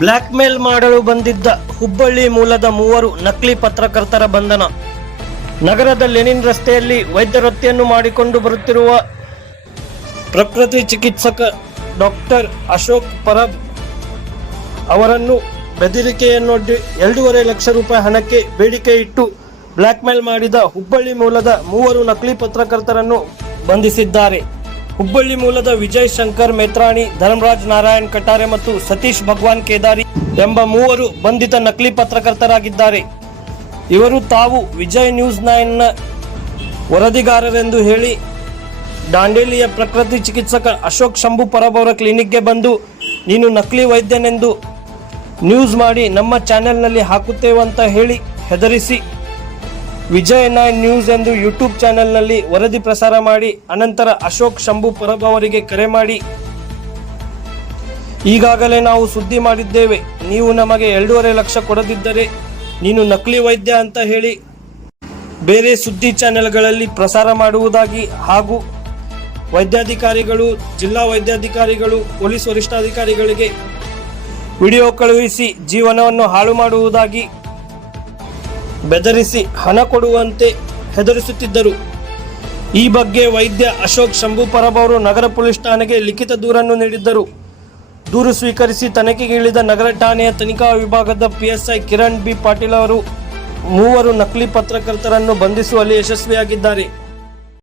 Black ಮೇಲ್ ಮಾಡಲು ಬಂದಿದ್ದ ಹುಬ್ಬಳ್ಳಿ ಮೂಲದ ಮೂವರು ನಕಲಿ ಪತ್ರಕರ್ತರ ಬಂಧನ. ನಗರದ ಲೆನಿನ್ ರಸ್ತೆಯಲ್ಲಿ ವೈದ್ಯವೃತ್ತಿಯನ್ನು ಮಾಡಿಕೊಂಡು ಬರುತ್ತಿರುವ ಪ್ರಕೃತಿ ಚಿಕಿತ್ಸಕ ಡಾಕ್ಟರ್ ಅಶೋಕ್ ಪರಬ್ ಅವರನ್ನು ಬೆದರಿಕೆಯನ್ನೊಡ್ಡಿ ಎರಡೂವರೆ ಲಕ್ಷ ರೂಪಾಯಿ ಹಣಕ್ಕೆ ಬೇಡಿಕೆ ಇಟ್ಟು ಬ್ಲ್ಯಾಕ್ಮೇಲ್ ಮಾಡಿದ ಹುಬ್ಬಳ್ಳಿ ಮೂಲದ ಮೂವರು ನಕಲಿ ಪತ್ರಕರ್ತರನ್ನು ಬಂಧಿಸಿದ್ದಾರೆ. ಹುಬ್ಬಳ್ಳಿ ಮೂಲದ ವಿಜಯ್ ಶಂಕರ್, ಮೇತ್ರಾಣಿ, ಧರ್ಮರಾಜ್ ನಾರಾಯಣ್, ಕಟಾರೆ ಮತ್ತು ಸತೀಶ್ ಭಗವಾನ್ ಕೇದಾರಿ ಎಂಬ ಮೂವರು ಬಂಧಿತ ನಕಲಿ ಪತ್ರಕರ್ತರಾಗಿದ್ದಾರೆ. ಇವರು ತಾವು ವಿಜಯ್ ನ್ಯೂಸ್ ನೈನ್ನ ವರದಿಗಾರರೆಂದು ಹೇಳಿ ದಾಂಡೇಲಿಯ ಪ್ರಕೃತಿ ಚಿಕಿತ್ಸಕ ಅಶೋಕ್ ಶಂಭು ಪರಬವರ ಕ್ಲಿನಿಕ್ಗೆ ಬಂದು, ನೀನು ನಕಲಿ ವೈದ್ಯನೆಂದು ನ್ಯೂಸ್ ಮಾಡಿ ನಮ್ಮ ಚಾನೆಲ್ನಲ್ಲಿ ಹಾಕುತ್ತೇವಂತ ಹೇಳಿ ಹೆದರಿಸಿ ವಿಜಯ್ ನ್ಯೂಸ್ ಎಂದು ಯೂಟ್ಯೂಬ್ ಚಾನೆಲ್ನಲ್ಲಿ ವರದಿ ಪ್ರಸಾರ ಮಾಡಿ, ಅನಂತರ ಅಶೋಕ್ ಶಂಭು ಪರಬ್ ಅವರಿಗೆ ಕರೆ ಮಾಡಿ. ಈಗಾಗಲೇ ನಾವು ಸುದ್ದಿ ಮಾಡಿದ್ದೇವೆ, ನೀವು ನಮಗೆ ಎರಡೂವರೆ ಲಕ್ಷ ಕೊಡದಿದ್ದರೆ ನೀನು ನಕಲಿ ವೈದ್ಯ ಅಂತ ಹೇಳಿ. ಬೇರೆ ಸುದ್ದಿ ಚಾನೆಲ್ಗಳಲ್ಲಿ ಪ್ರಸಾರ ಮಾಡುವುದಾಗಿ ಹಾಗೂ ವೈದ್ಯಾಧಿಕಾರಿಗಳು, ಜಿಲ್ಲಾ ವೈದ್ಯಾಧಿಕಾರಿಗಳು, ಪೊಲೀಸ್ ವರಿಷ್ಠಾಧಿಕಾರಿಗಳಿಗೆ ವಿಡಿಯೋ ಕಳುಹಿಸಿ ಜೀವನವನ್ನು ಹಾಳು ಮಾಡುವುದಾಗಿ ಬೆದರಿಸಿ ಹಣ ಕೊಡುವಂತೆ ಹೆದರಿಸುತ್ತಿದ್ದರು. ಈ ಬಗ್ಗೆ ವೈದ್ಯ ಅಶೋಕ್ ಶಂಭು ಅವರು ನಗರ ಪೊಲೀಸ್ ಠಾಣೆಗೆ ಲಿಖಿತ ದೂರನ್ನು ನೀಡಿದ್ದರು. ದೂರು ಸ್ವೀಕರಿಸಿ ತನಿಖೆಗೆ ಇಳಿದ ನಗರ ಠಾಣೆಯ ತನಿಖಾ ವಿಭಾಗದ ಪಿಎಸ್ಐ ಕಿರಣ್ ಬಿ ಪಾಟೀಲ್ ಅವರು ಮೂವರು ನಕಲಿ ಪತ್ರಕರ್ತರನ್ನು ಬಂಧಿಸುವಲ್ಲಿ ಯಶಸ್ವಿಯಾಗಿದ್ದಾರೆ.